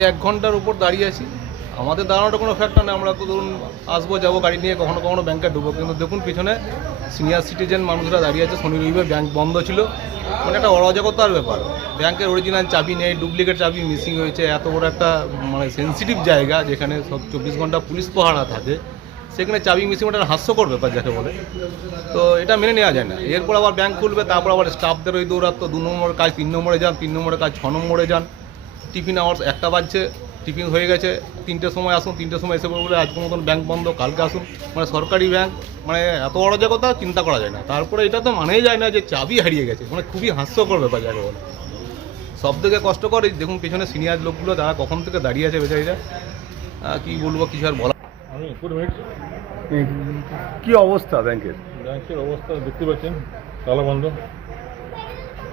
এক ঘণ্টার উপর দাঁড়িয়ে আছি। আমাদের দাঁড়ানোটা কোনো ফ্যাক্টর নেই। আমরা তো ধরুন আসব, যাব, গাড়ি নিয়ে কখনো কখনো ব্যাংকে ঢুকবো। কিন্তু দেখুন পিছনে সিনিয়র সিটিজেন মানুষরা দাঁড়িয়ে আছে। শনি রবিবার ব্যাংক বন্ধ ছিল। মানে একটা অরাজকতার ব্যাপার। ব্যাংকের অরিজিনাল চাবি নেই ডুপ্লিকেট চাবি মিসিং হয়েছে। এত বড় একটা মানে সেন্সিটিভ জায়গা যেখানে সব চব্বিশ ঘণ্টা পুলিশ পাহারা থাকে। সেখানে চাবি মিসিং ওটা হাস্যকর ব্যাপার যাকে বলে। তো এটা মেনে নেওয়া যায় না। এরপর আবার ব্যাংক খুলবে, তারপর আবার স্টাফদের ওই দৌড়াত্ম দু নম্বর কাজ, তিন নম্বরে যান, তিন নম্বরে কাজ, ছ নম্বরে যান। টিফিন আওয়ার্স একটা বাজছে টিফিন হয়ে গেছে তিনটের সময় আসুন তিনটের সময় এসে বলে আজকের মতন ব্যাংক বন্ধ কালকে আসুন। মানে সরকারি ব্যাংক মানে এত বড় যে কথা চিন্তা করা যায় না। তারপরে এটা তো মানেই যায় না যে চাবি হারিয়ে গেছে। মানে খুবই হাস্যকর ব্যাপার যাকে বলে। সব থেকে কষ্টকর এই দেখুন পেছনে সিনিয়র লোকগুলো তারা কখন থেকে দাঁড়িয়ে আছে বেচারিরা? কি বলব কিছু আর বলা কি অবস্থা ব্যাংকের? ব্যাংকের অবস্থা দেখতে পাচ্ছেন তালা বন্ধ।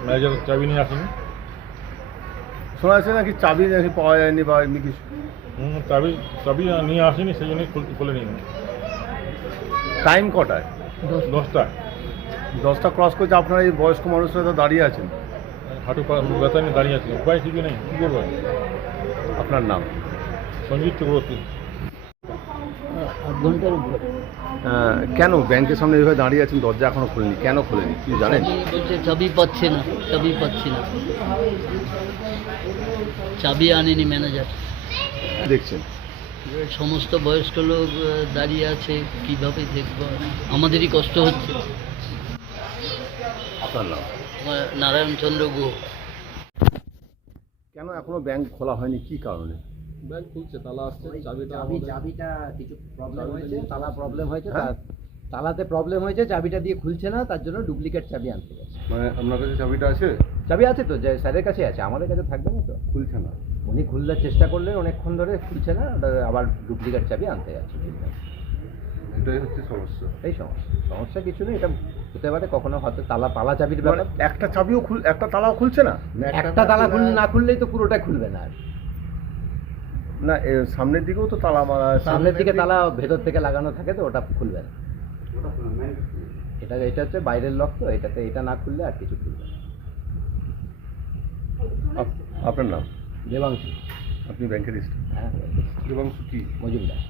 ম্যানেজার চাবি নিয়ে আসেনি। শোনা যাচ্ছে নাকি চাবি নাকি পাওয়া যায়নি বা এমনি কিছু? হুম, চাবি চাবি নিয়ে আসেনি সেই জন্যই খুলে নিই টাইম কটায়? দশটা। দশটা ক্রস করছে আপনারা এই বয়স্ক মানুষরা তো দাঁড়িয়ে আছেন। হাঁটু পা ব্যথা নিয়ে দাঁড়িয়ে আছি। উপায় কিছু নেই কী করব? আপনার নাম? সঞ্জিত চক্রবর্তী। আধ ঘণ্টার উপরে। কেন? ব্যাংকের সামনে এইভাবে দাঁড়িয়ে আছেন দরজা এখনও খোলেনি। কেন খোলেনি? কি জানেন? চাবি বলছে চাবি পাচ্ছে না চাবি পাচ্ছি না। চাবি আনেনি ম্যানেজার। দেখছেন? সমস্ত বয়স্ক লোক দাঁড়িয়ে আছে কীভাবে দেখব? আমাদেরই কষ্ট হচ্ছে। আপনার নাম আমার নারায়ণচন্দ্র গুহ। কেন এখনও ব্যাংক খোলা হয়নি? কি কারণে? ব্যাংক খুলছে তালা আসছে চাবিটা চাবি চাবিটা কিছু প্রবলেম হয়েছে তালা প্রবলেম হয়েছে হ্যাঁ? তালাতে প্রবলেম হয়েছে চাবিটা দিয়ে খুলছে না তার জন্য ডুপ্লিকেট চাবি আনতে গেছে। মানে আপনার কাছে চাবিটা আছে? চাবি আছে তো যে স্যারের কাছে আছে আমাদের কাছে থাকবে না তো। খুলছে না। উনি খুললে চেষ্টা করলেন অনেকক্ষণ ধরে খুলছে না আবার ডুপ্লিকেট চাবি আনতে গেছে এটাই হচ্ছে সমস্যা। এই সমস্যা। সমস্যা কিছু নেই এটা হতে পারে কখনো হয়তো তালা পালা চাবির মানে ব্যাপার। একটা চাবিও খুল একটা তালাও খুলছে না? একটা তালা খুল না খুললেই তো পুরোটা খুলবে না আর। না সামনের দিকেও তো তালা মারা আছে। সামনের দিকে তালা ভেতর থেকে লাগানো থাকে তো ওটা খুলবে না। এটা এটা হচ্ছে বাইরের লক তো এটাতে এটা না খুললে আর কিছু খুলবে না। আপনার নাম? দেবাংশু। আপনি ব্যাংকের হ্যাঁ দেবাংশু কি? মজুমদার।